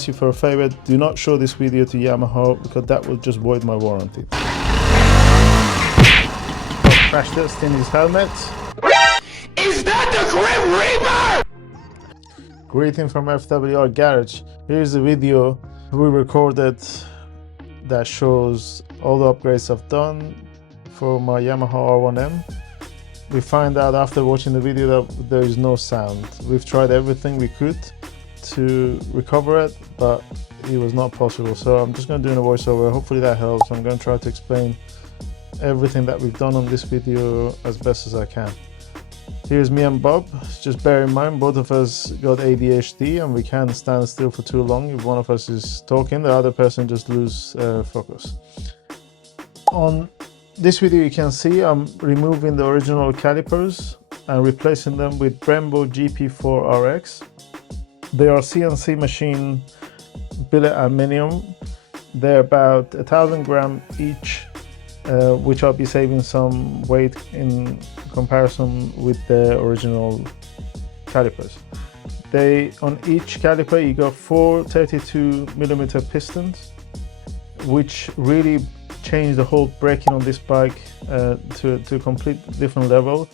ask you for a favor, do not show this video to Yamaha because that will just void my warranty. Crash test in his helmet. Is that the Grim Reaper? Greeting from FWR Garage. Here's the video we recorded that shows all the upgrades I've done for my Yamaha R1M. We find out after watching the video that there is no sound. We've tried everything we could to recover it, but it was not possible. So I'm just going to do a voiceover. Hopefully that helps. I'm going to try to explain everything that we've done on this video as best as I can. Here's me and Bob. Just bear in mind both of us got ADHD and we can't stand still for too long. If one of us is talking, the other person just lose focus. On this video you can see I'm removing the original calipers and replacing them with Brembo GP4 RX. They are CNC machine billet aluminium. They're about 1,000 grams each, which I'll be saving some weight in comparison with the original calipers. On each caliper you got 4 32mm pistons, which really changed the whole braking on this bike to a complete different level.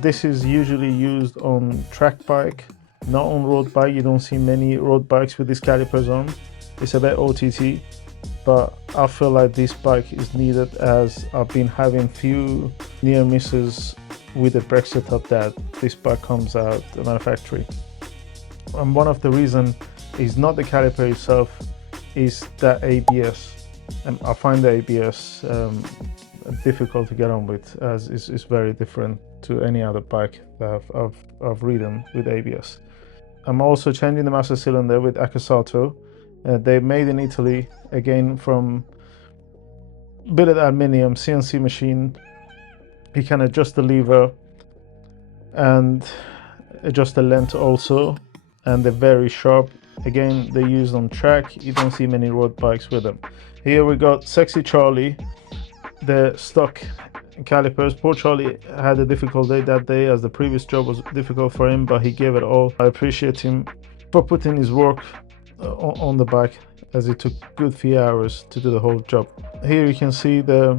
This is usually used on track bike, not on road bike. You don't see many road bikes with these calipers on. It's a bit OTT, but I feel like this bike is needed as I've been having few near misses with the brake setup that this bike comes out the manufacturer. And one of the reasons is not the caliper itself, is that ABS. And I find the ABS difficult to get on with, as it's very different to any other bike that I've ridden with ABS. I'm also changing the master cylinder with Accossato. They're made in Italy, again from billet aluminium CNC machine. You can adjust the lever and adjust the length also, and they're very sharp. Again, they're used on track. You don't see many road bikes with them. Here we got Sexy Charlie, the stock calipers. Poor Charlie had a difficult day that day, as the previous job was difficult for him, but he gave it all. I appreciate him for putting his work on the bike, as it took good few hours to do the whole job. Here you can see the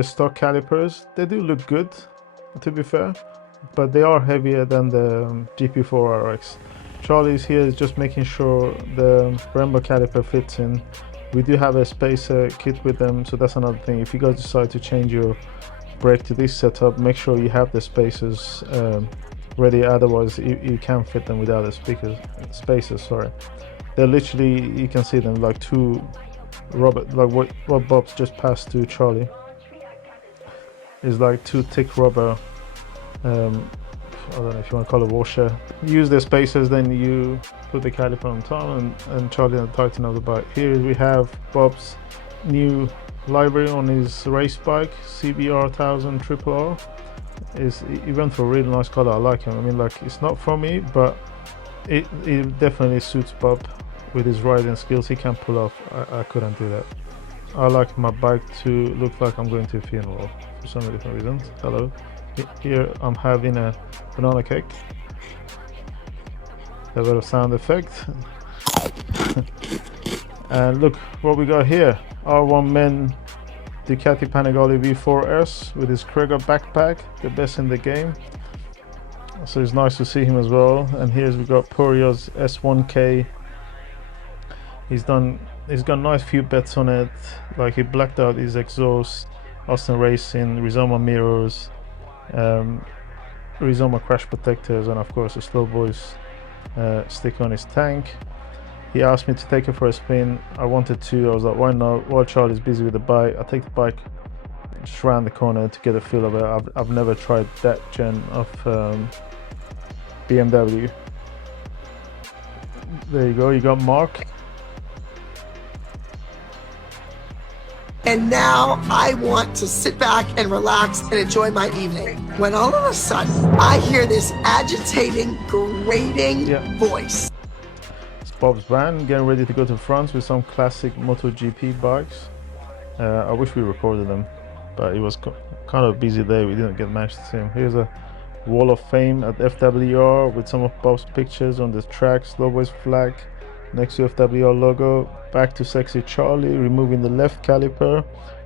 stock calipers. They do look good, to be fair, but they are heavier than the GP4 RX. Charlie's here is just making sure the Brembo caliper fits in. We do have a spacer kit with them, so that's another thing. If you guys decide to change your brake to this setup, make sure you have the spacers ready, otherwise you can't fit them without the spacers. Sorry, they're literally, you can see them like two rubber, like what Bob's just passed to Charlie is like two thick rubber, I don't know if you want to call it washer. Use the spacers, then you put the caliper on top and Charlie and tighten up the bike. Here we have Bob's new livery on his race bike, CBR 1000 RR. He went for a really nice color. I like him. I mean, like, it's not for me, but it definitely suits Bob with his riding skills. He can pull off. I couldn't do that. I like my bike to look like I'm going to a funeral for some different reasons. Hello. Here I'm having a banana cake. A bit of sound effect. And look what we got here. R1M Ducati Panigale V4S with his Krieger backpack, the best in the game. So it's nice to see him as well. And here's we got Purio's S1K. He's got nice few bets on it. Like, he blacked out his exhaust, Austin Racing, Rizoma mirrors, Rizoma crash protectors, and of course a SLOWBOYS sticker on his tank. He asked me to take it for a spin. I wanted to. I was like, why not? While Charlie's busy with the bike, I take the bike just around the corner to get a feel of it. I've never tried that gen of BMW. There you go. You got Mark. And now I want to sit back and relax and enjoy my evening. When all of a sudden I hear this agitating, grating voice. It's Bob's van, getting ready to go to France with some classic MotoGP bikes. I wish we recorded them, but it was kind of a busy day. We didn't get managed to see him. Here's a wall of fame at FWR with some of Bob's pictures on the track, SLOWBOYS flag next to FWR logo. Back to sexy Charlie, removing the left caliper.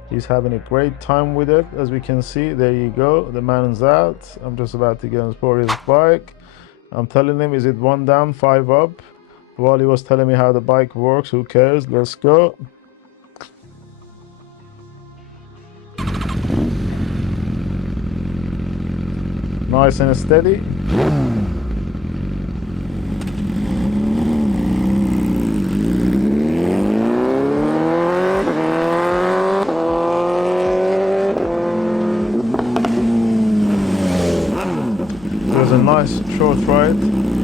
He's having a great time with it, as we can see. There you go, the man's out. I'm just about to get on Sporty's bike. I'm telling him, is it 1 down, 5 up? While he was telling me how the bike works, who cares? Let's go. Nice and steady. It was a nice short ride,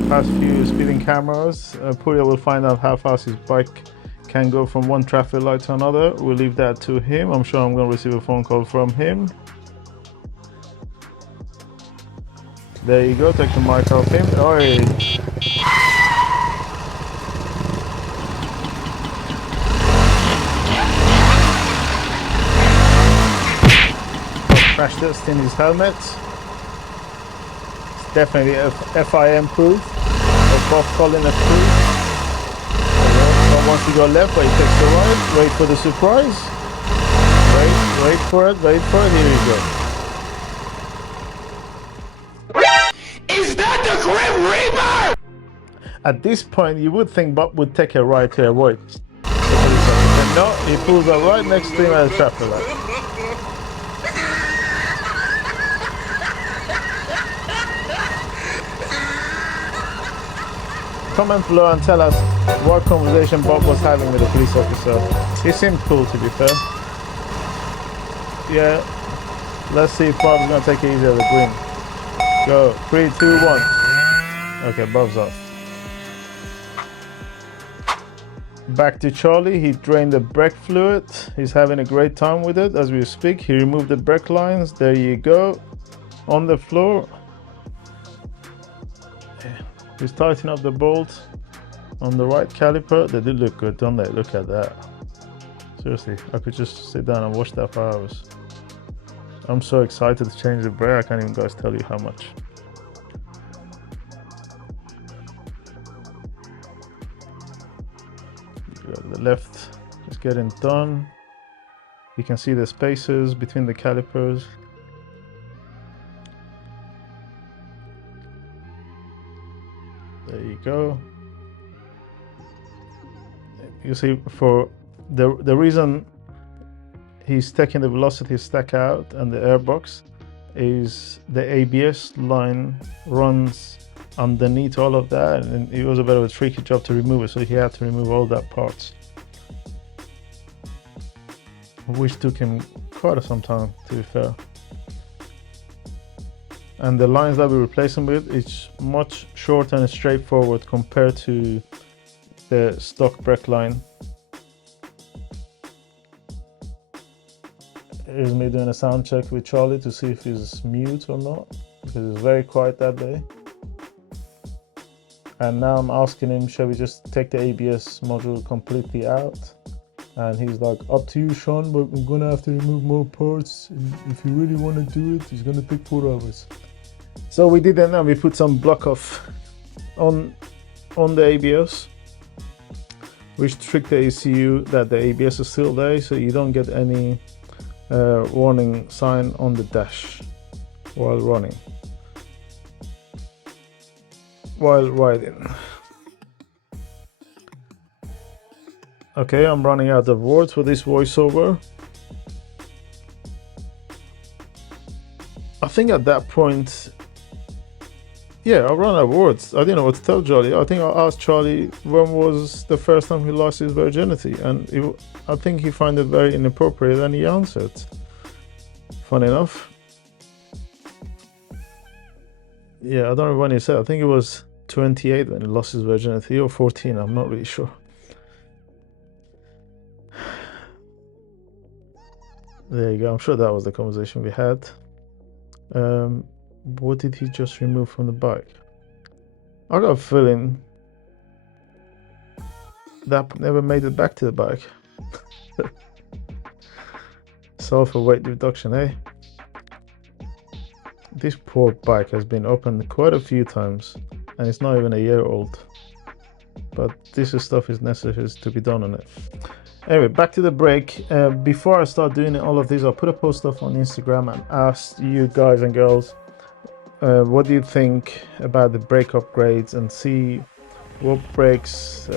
past few speeding cameras. Purya will find out how fast his bike can go from one traffic light to another. We'll leave that to him. I'm sure I'm going to receive a phone call from him. There you go, take the mic off him. Oi. Crash test in his helmet. Definitely FIM proof, above calling a proof. So once you go left, but he takes the right, wait for the surprise. Wait for it, here you go. Is that the Grim Reaper? At this point, you would think Bob would take a right to avoid the police officer. No, he pulls up right next to him at the traffic light. Comment below and tell us what conversation Bob was having with the police officer. He seemed cool, to be fair. Yeah, let's see if Bob's gonna take it easy at the green. Go, 3, 2, 1. Okay, Bob's off. Back to Charlie. He drained the brake fluid. He's having a great time with it as we speak. He removed the brake lines. There you go, on the floor. He's tightening up the bolts on the right caliper. They do look good, don't they? Look at that. Seriously, I could just sit down and watch that for hours. I'm so excited to change the brake. I can't even guys tell you how much. The left is getting done. You can see the spaces between the calipers. There you go. You see, for the reason he's taking the velocity stack out and the airbox is the ABS line runs underneath all of that, and it was a bit of a tricky job to remove it, so he had to remove all that parts, which took him quite some time, to be fair. And the lines that we're replacing with, it's much shorter and straightforward compared to the stock brake line. Here's me doing a sound check with Charlie to see if he's mute or not, because it's very quiet that day. And now I'm asking him, shall we just take the ABS module completely out? And he's like, up to you, Sean, but I'm gonna have to remove more parts. And if you really want to do it, it's gonna take 4 hours. So we did that, and we put some block off on the ABS, which tricked the ECU that the ABS is still there, so you don't get any warning sign on the dash while running, while riding. Okay, I'm running out of words for this voiceover. I think at that point, yeah, I ran out of words. I didn't know what to tell Charlie. I think I asked Charlie when was the first time he lost his virginity, and I think he found it very inappropriate, and he answered. Funny enough. Yeah, I don't know when he said. I think it was 28 when he lost his virginity, or 14, I'm not really sure. There you go, I'm sure that was the conversation we had. What did he just remove from the bike? I got a feeling that never made it back to the bike. Sulfur weight reduction, eh? This poor bike has been opened quite a few times and it's not even a year old, but this stuff is necessary to be done on it. Anyway, back to the brake. Before I start doing all of this, I'll put a post up on Instagram and ask you guys and girls, what do you think about the brake upgrades, and see what brakes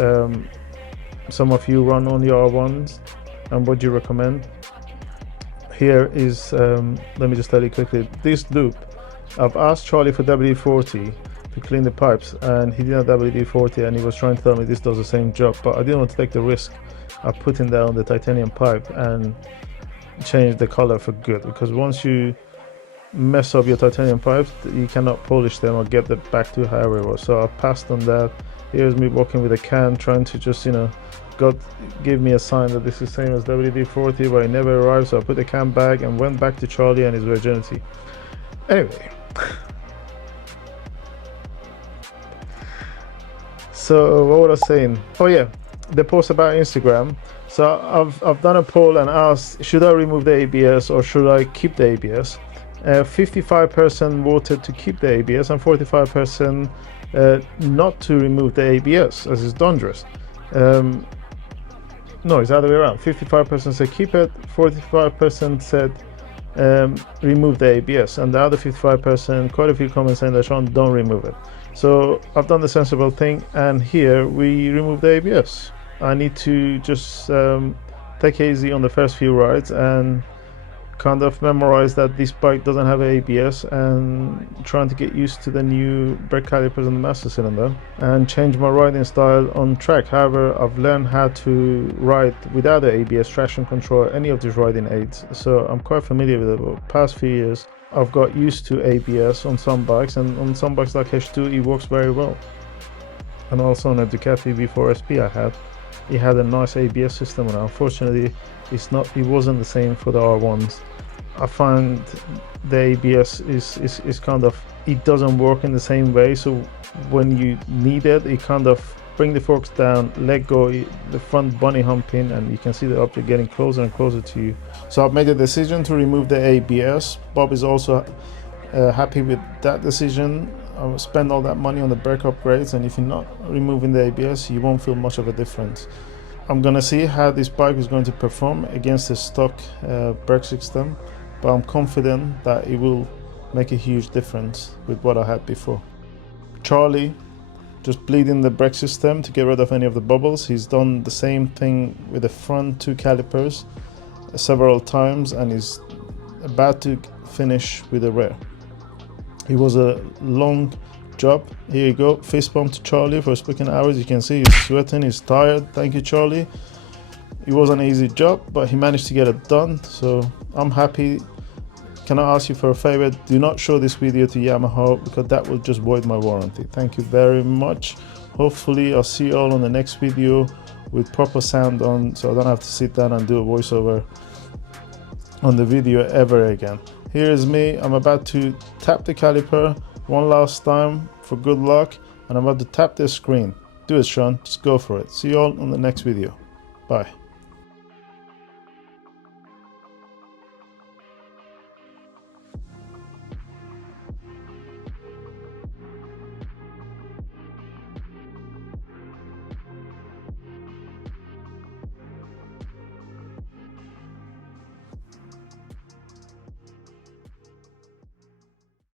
some of you run on your R1s and what you recommend. Here is, let me just tell you quickly, this loop, I've asked Charlie for WD-40 to clean the pipes, and he did a WD-40 and he was trying to tell me this does the same job, but I didn't want to take the risk of putting down the titanium pipe and change the color for good, because once you mess up your titanium pipes, you cannot polish them or get them back to how it was. So I passed on that. Here's me walking with a can, trying to just, you know, God gave me a sign that this is the same as WD-40, but it never arrived, so I put the can back and went back to Charlie and his virginity. Anyway, so what was I saying? Oh yeah, the post about Instagram. So I've done a poll and asked, should I remove the ABS or should I keep the ABS? 55% voted to keep the ABS and 45% not to remove the ABS, as it's dangerous. No, it's the other way around. 55% said keep it, 45% said remove the ABS, and the other 55%, quite a few comments saying that, Sean, don't remove it. So I've done the sensible thing, and here we remove the ABS. I need to just take it easy on the first few rides and kind of memorize that this bike doesn't have ABS, and trying to get used to the new brake calipers on the master cylinder and change my riding style on track. However, I've learned how to ride without the ABS, traction control, any of these riding aids, so I'm quite familiar with it. Over the past few years I've got used to ABS on some bikes, and on some bikes like H2 it works very well. And also on a Ducati V4 SP I had, it had a nice ABS system, and unfortunately it wasn't the same for the R1s. I find the ABS is kind of, it doesn't work in the same way, so when you need it, it kind of bring the forks down, let go the front bunny humping, and you can see the object getting closer and closer to you. So I've made a decision to remove the ABS. Bob is also happy with that decision. I will spend all that money on the brake upgrades, and if you're not removing the ABS, you won't feel much of a difference. I'm gonna see how this bike is going to perform against the stock brake system, but I'm confident that it will make a huge difference with what I had before. Charlie just bleeding the brake system to get rid of any of the bubbles. He's done the same thing with the front two calipers several times, and he's about to finish with the rear. It was a long job. Here you go, fist bump to Charlie for speaking hours. You can see he's sweating, he's tired. Thank you, Charlie. It wasn't an easy job, but he managed to get it done, so I'm happy. Can I ask you for a favor? Do not show this video to Yamaha, because that will just void my warranty. Thank you very much. Hopefully I'll see you all on the next video with proper sound on, so I don't have to sit down and do a voiceover on the video ever again. Here is me. I'm about to tap the caliper one last time for good luck, and I'm about to tap the screen. Do it, Sean. Just go for it. See you all on the next video. Bye.